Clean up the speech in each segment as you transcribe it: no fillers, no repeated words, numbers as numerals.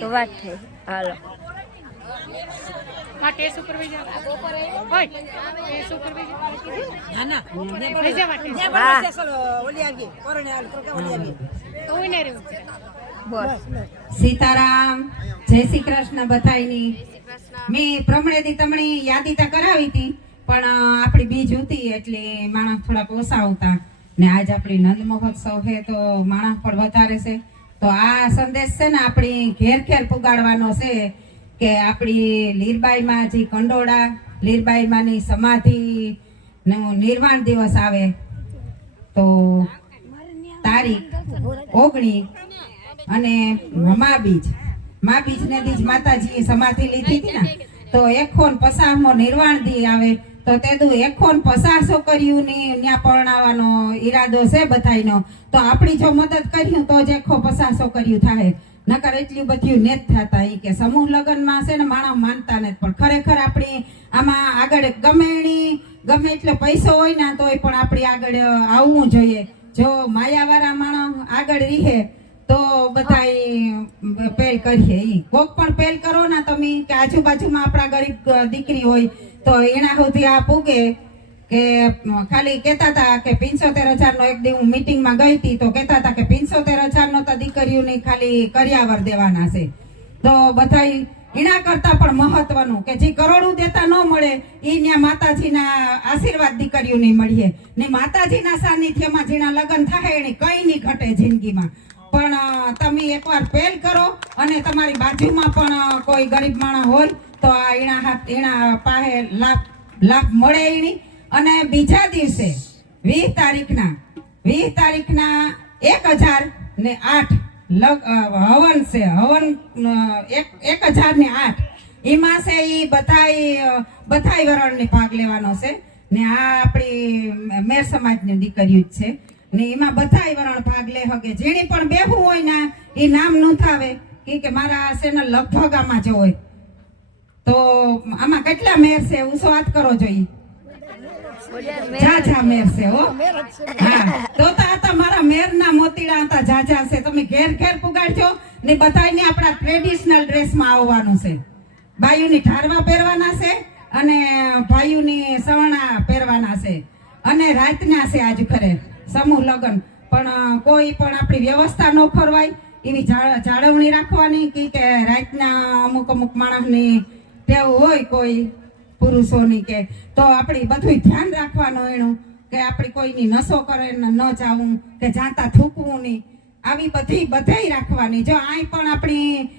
તો વાત થઈ હાલો સીતારામ જય શ્રી કૃષ્ણ બધાયની મેં પ્રમણેથી તમણી યાદી તો કરાવી હતી પણ આપણી બીજ હતી એટલે માણસ થોડાક ઓછા આવતા ને આજ આપણી નંદ મહોત્સવ છે તો માણસ પણ વધારે છે તો આ સંદેશ છે ને આપણી ઘેર ઘેર પુગાડવાનો છે કે આપણી લીરબાઈમાં જે કંડોળા લીરબાઈમાંની સમાધિ નો નિર્વાણ દિવસ આવે તો તારીખ 19 અને મા બીજ ને દીજ માતાજી સમાધિ લીધી હતી ને તો 150મો નિર્વાણ દી આવે તો તેદુ 150 કર્યું ને ન્યા પરણાવવાનો ઈરાદો છે બધાયનો તો આપણી જો મદદ કર્યું તો જ 150 કર્યું થાય નકર એટલું બધું નેત થતા ઈ કે સમૂહ લગ્નમાં છે ને માણસ માનતા નથી પણ ખરેખર આપણી આમાં આગળ ગમે એટલો પૈસો હોય ને તોય પણ આપણી આગળ આવવું જોઈએ જો માયાવાળા માણસ આગળ રહે તો બધાય પહેલ કરીએ ઈ કોક પણ પહેલ કરો ને તમે કે આજુબાજુમાં આપણા ગરીબ દીકરી હોય તો એના સુધી આ પૂગે કે ખાલી કહેતા હતા કે 75,000 નો એક દી હું મીટિંગમાં ગઈ હતી તો કહેતા હતા કે 75,000 નો તો દીકરીઓને ખાલી કર્યાવર દેવાના છે તો બધાય એના કરતા પણ મહત્વનું કે જે કરોડું દેતા ન મળે એ ત્યાં માતાજીના આશીર્વાદ દીકરીઓને મળીએ ને માતાજીના સાનિધ્યમાં જેના લગ્ન થાય એને કઈ નહીં ઘટે જિંદગીમાં પણ તમે એકવાર પહેલ કરો અને તમારી બાજુમાં પણ કોઈ ગરીબ માણસ હોય તો આ એના પાસે લાભ મળે એની અને બીજા દિવસે 20 તારીખના 1008 હવન છે હવન 1008 એમાં છે એ બધાય વરણની ભાગ લેવાનો છે ને આ આપણી મેર સમાજની દીકરીઓ જ છે ને એમાં બધાય વરણ ભાગ લે હકે જેની પણ બેહું હોય ને એ નામ નોંધાવે કે મારા ચેનલ લગભગ આમાં જો હોય તો આમાં કેટલા મેર છે એવું વાત કરો જોઈએ જાજા મેર છે હો હા તો આ તમારા મેરના મોતીડા હતા જાજા છે તમે ઘેર ઘેર પુગાડજો ને બધાયને આપણા ટ્રેડિશનલ ડ્રેસમાં આવવાનું છે બાયુની ઢારવા પહેરવાના છે અને ભાઈઓની સવણા પહેરવાના છે અને રાતના છે આજ ખરે સમૂહ લગ્ન પણ કોઈ પણ આપણી વ્યવસ્થા ન ખોરવાય એવી જાળવણી રાખવાની કે રાતના અમુક માણસની ટેવ હોય કોઈ પુરુષોની કે તો આપણી બધું ધ્યાન રાખવાનું એનું કે આપણી કોઈની નશો કરે ન જાવું કે જાતા થૂકવું નહીં આવી બધી રાખવાની જો આય પણ આપણી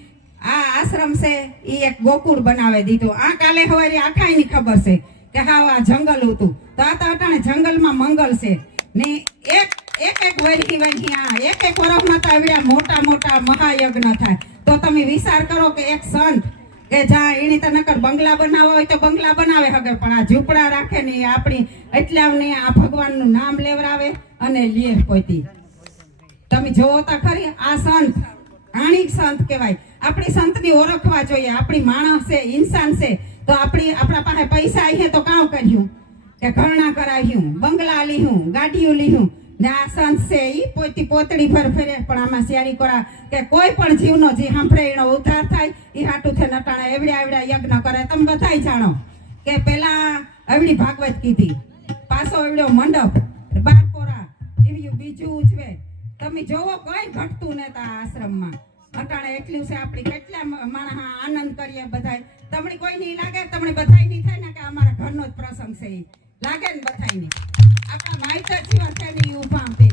આ આશ્રમ છે એ એક ગોકુળ બનાવી દીધું આ કાલે સવારે આખાઈની ખબર છે કે હા આ જંગલ હતું તો આ તો અટાણે જંગલમાં મંગલ છે ને એક વરહી એક વર્ષમાં તો આવડ્યા મોટા મહાયજ્ઞ થાય તો તમે વિચાર કરો કે એક સંત કે જ્યાં એની તો નકર બંગલા બનાવવા હોય તો બંગલા બનાવે હકે પણ આ ઝૂંપડા રાખે ને આપણી એટલાને આ ભગવાનનું નામ લેવરાવે અને લે પોતી તમે જોવો તો ખરી આ સંત આણિક સંત કહેવાય આપણી સંતની ઓળખવા જોઈએ આપણી માણસ છે ઇન્સાન છે તો આપણા પાસે પૈસા આવીએ તો કામ કર્યું કે ઘરણા કરાવ્યું બંગલા લીધું ગાડીઓ લીધું ને આ સંત છે ઈ પોતડી ફરે પણ આમાં શિયારી કોરા કે કોઈ પણ જીવનો જે સાંભળે એનો ઉદ્ધાર થાય એ હાટું છે નટાણા એવડા યજ્ઞ કરે તમે બધાય જાણો કે પેલા એવડી ભાગવત કીધી પાછો એવડો મંડપ 12 કોરા એવી બીજું ઉજવે તમે જોવો કઈ ઘટતું ને તા આશ્રમમાં અટાણે એટલું છે આપણી કેટલા માણસ આનંદ કરીએ બધાય તમને કોઈ નહીં લાગે તમને બધાય નહીં થાય ને કે અમારા ઘરનો જ પ્રસંગ છે લાગે ને બધાય નહીં આપણા માઈટર જીવન છે ને ઉભા આપે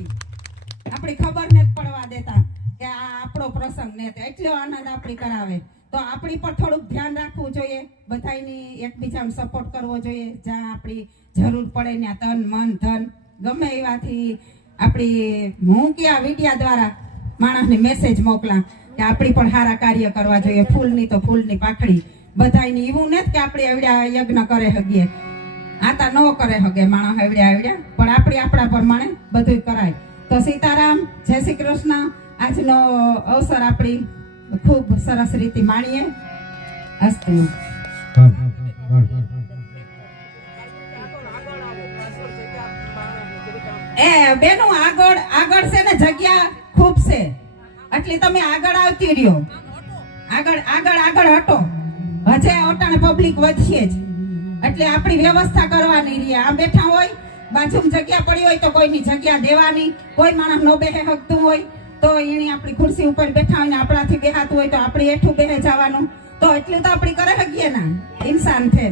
આપણી ખબર ને પડવા દેતા કે આ આપણો પ્રસંગ ને એટલો આનંદ આપણી કરાવે તો આપણી પર થોડુંક ધ્યાન રાખવું જોઈએ બધાયની એકબીજાને સપોર્ટ કરવો જોઈએ જ્યાં આપણી જરૂર પડે ત્યાં તન મન ધન ગમે એવાથી આપણી હું કે આ વિડિયા દ્વારા માણસને મેસેજ મોકલા કે આપણી પણ સારા કાર્ય કરવા જોઈએ ફૂલની તો ફૂલની પાખડી બધાયની એવું નથી કે આપણે એવડ્યા યજ્ઞ કરે હગીએ આતા ન કરે હગે માણસ એવડ્યા પણ આપણા પ્રમાણે બધું કરાય તો સીતારામ જય શ્રી કૃષ્ણ આજનો અવસર આપણી ખૂબ સરસ રીતે માણીએ અસ્તુ એ બેનો આગળ છે ને જગ્યા ખૂબ છે, એટલે તમે આગળ આવતી રહ્યો, આગળ આગળ આગળ હટો. હજે ઓટાણે પબ્લિક વધશે જ, એટલે આપણી વ્યવસ્થા કરવાની રહી. આ બેઠા હોય, બાજુમાં જગ્યા પડી હોય તો કોઈની જગ્યા દેવાની. કોઈ માણસ નો બેહે હકતું હોય તો એની આપણી ખુરશી ઉપર બેઠા હોય ને આપણાથી બેહાતું હોય તો આપણે હેઠું બેહે જવાનું. તો એટલું તો આપણે કરે શકીએ ને ઇન્સાન છે.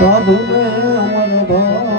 સાધુ ને અમર ભાઈ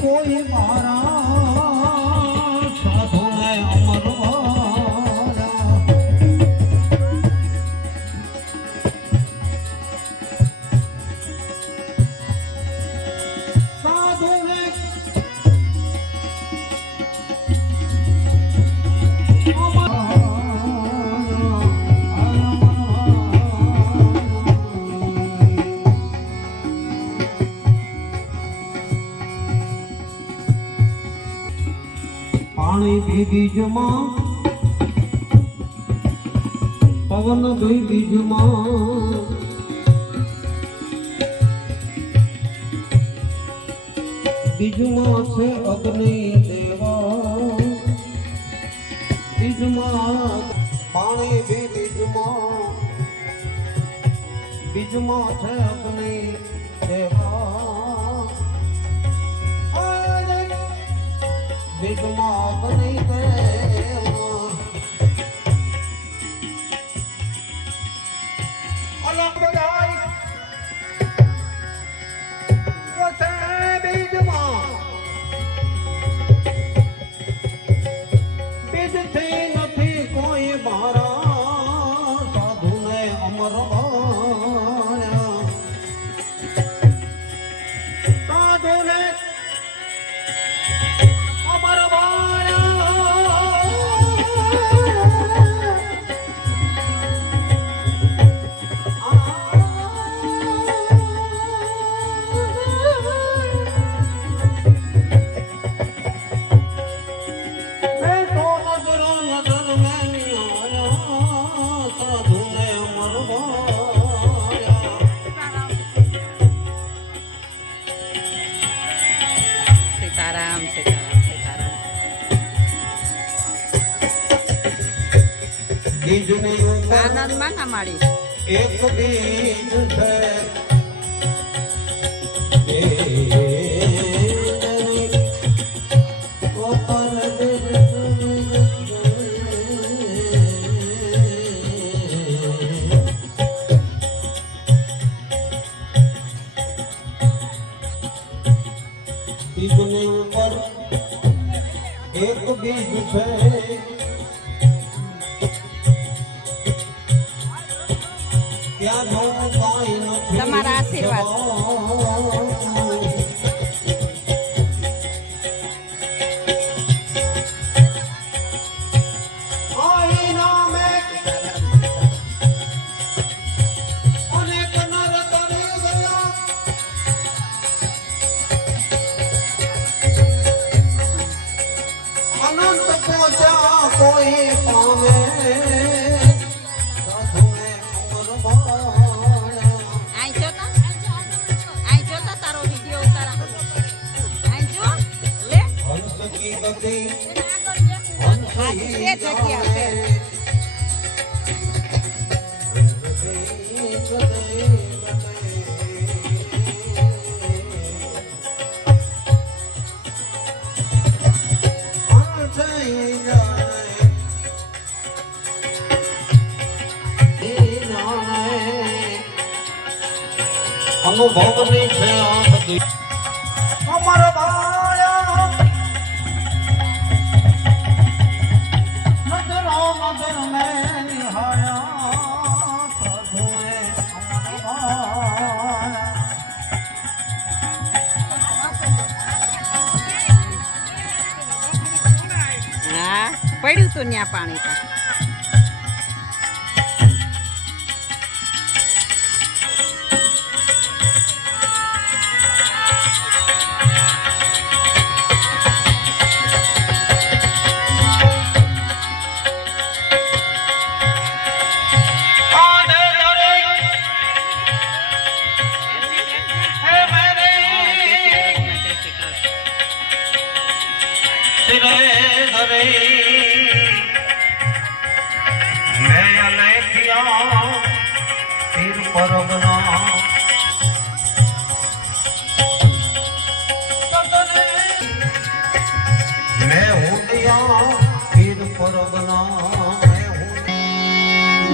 કોઈ મારા સાધુ ને અમર સાધુ ને પાણી બીજમાં પવન દોઈ બીજમાં બીજમાં છે અગ્નિ દેવા બીજમાં પાણી બીજમાં છે અગ્નિ દેવા બીજમાં અગ્નિ દેવા અલગ બધાય વસે બીજમાં બીજથી નથી કોઈ મારા સાધુને અમર બાણ્યા સાધુને અમર સીતારામ સીતારામ સીતારામ બીજની આનંદમાં ના માડી એક બીજ છે બીજની ઉપર એક બીજ છે ત્યાં જો કાંઈ નથી તમારા આશીર્વાદ. આઈ નામે અનેક નર તરી ગયા અનંત પહોંચ્યા કોઈ પામે સાધુને અમર ભાણા આઈ જો તો તારો વિડિયો ઉતારા. આઈ જો લે હંસ કી ગતિ આ જે જગ્યા છે. અનુભવની છે આ બધી અમર ભાયા નજરો નજર મેં નિહાળ્યા સાધુએ અમર ભાયા હા પડ્યું તું ન્યા પાણી તો. આને દરેક હે મેરે સિરે ધરે મેં અલેખિયા તીર પરગના मैं हूँ दिया તીર પરગના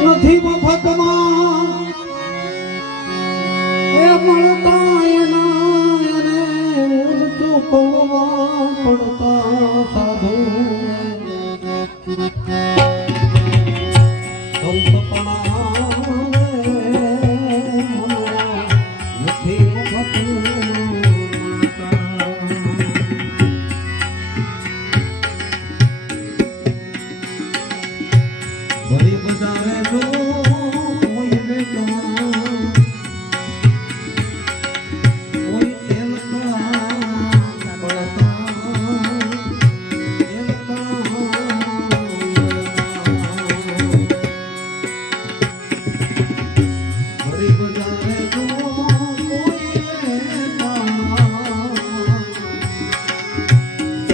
નથી મફતમાં એ મળતા એના એને ઊંચું પવવા પડતા સાધુ નથી ભરી બજારે જો કોઈ વેચવા કોઈ તેલ પડતા ભરી બજારે જો કોઈ વેચવા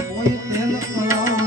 કોઈ તેલ પડતા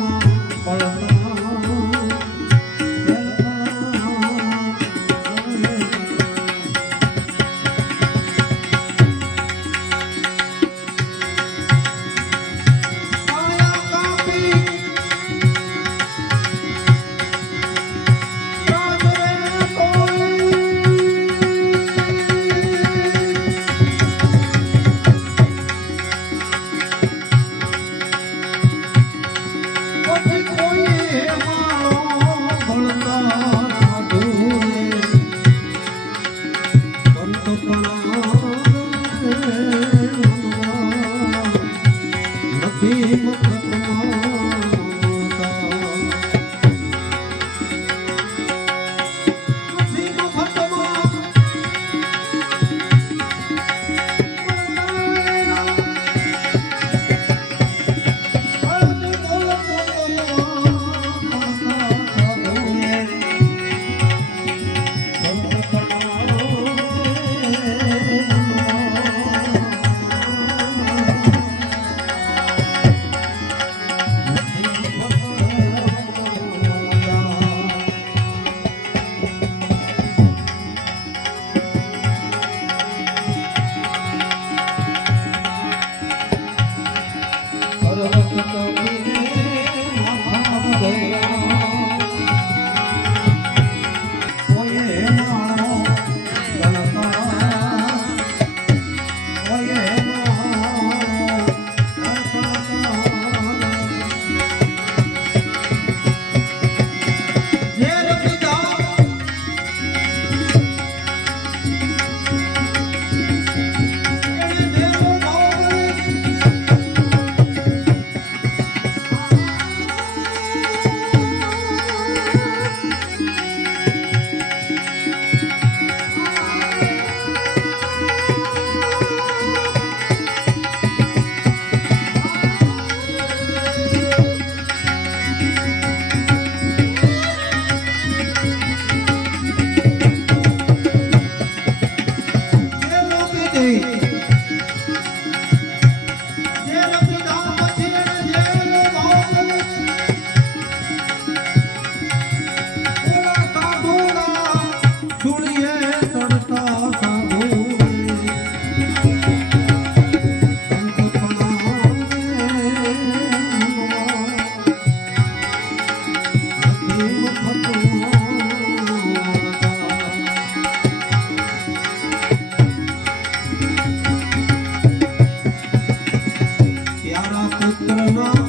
પુત્રના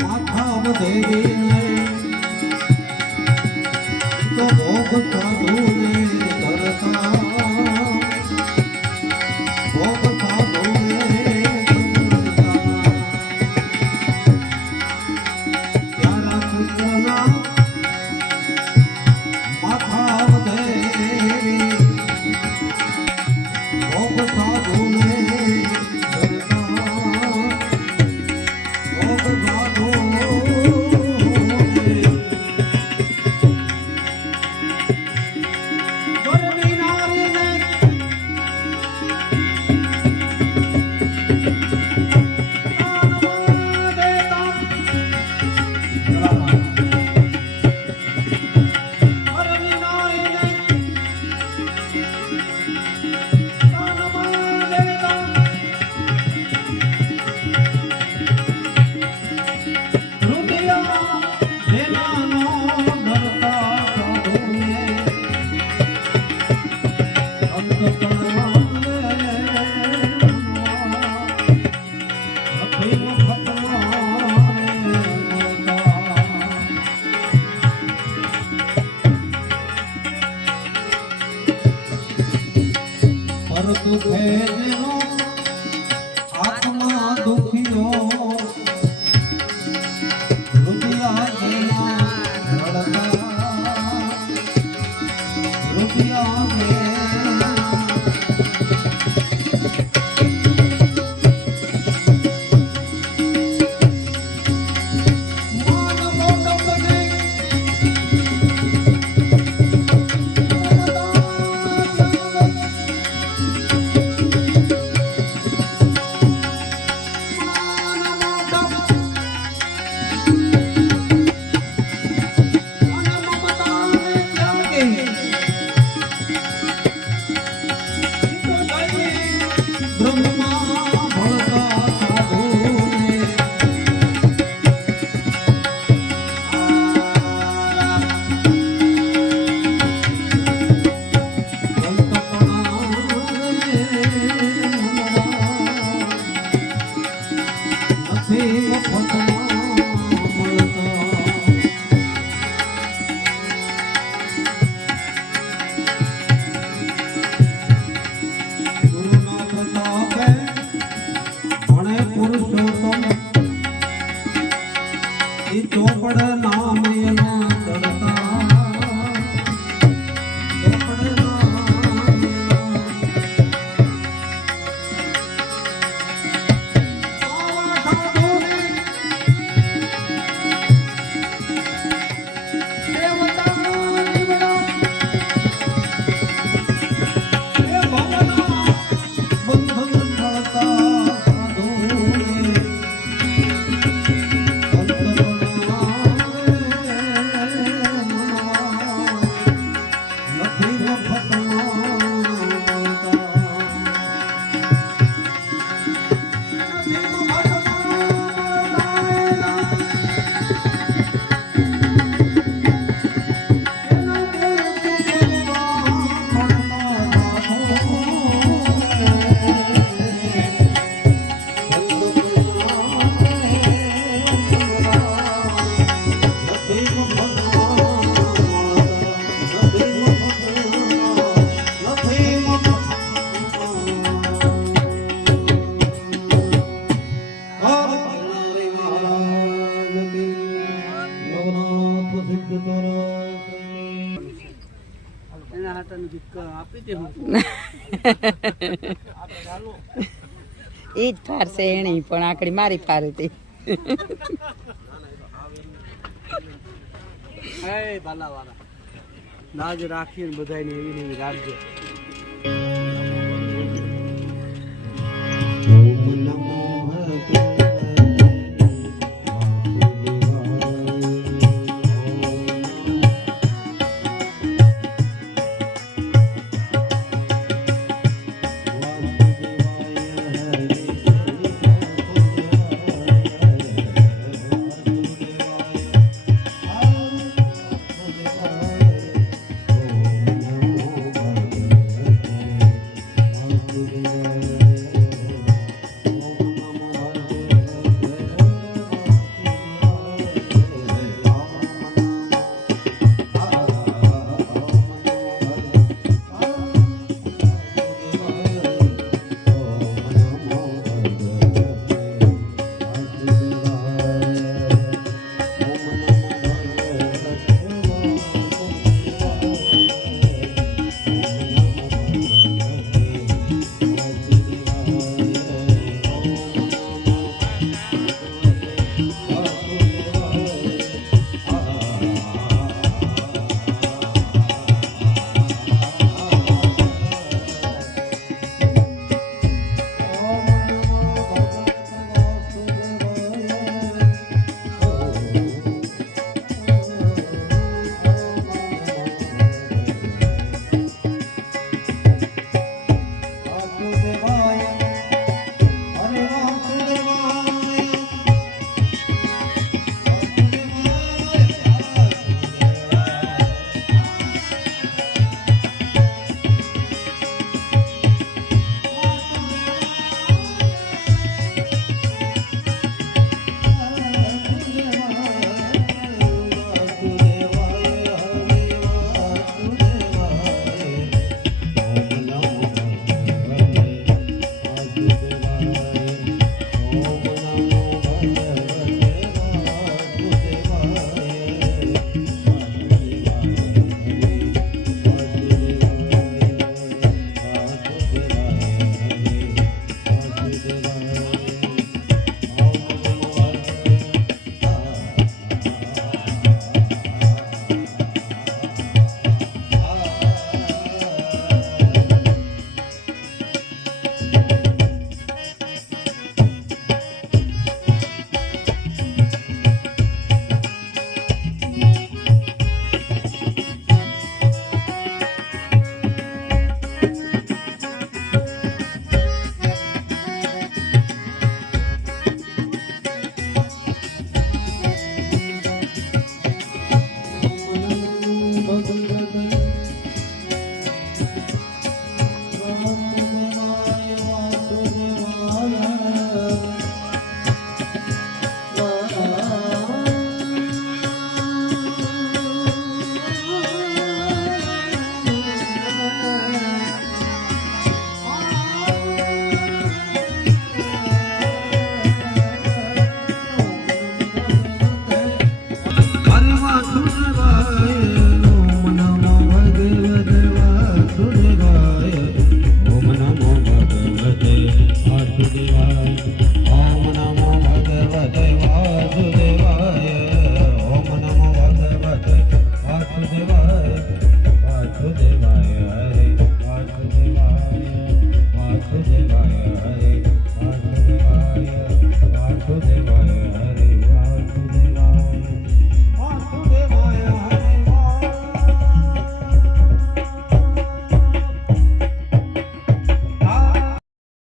માથા વધેરીને તો ભોગ સાધુને ધરતા ભોગ સાધુને ધરતા પ્યારા પુત્રના માથા વધેરી ભોગ સાધુને દુખે જેનો આત્મા દુખિયો રૂપિયા જેના રડતા રૂપિયા ચોપડ નામ એના ચડતા ચોપડ નામ આવા સાધુને દેવતા નીવડો એ ભવના બંધન ચડતા સાધુને ઈ જ ફારશે એણી પણ આકડી મારી ફારી હતી. લાજ રાખીને બધાને એવી ને એવી રાખજો.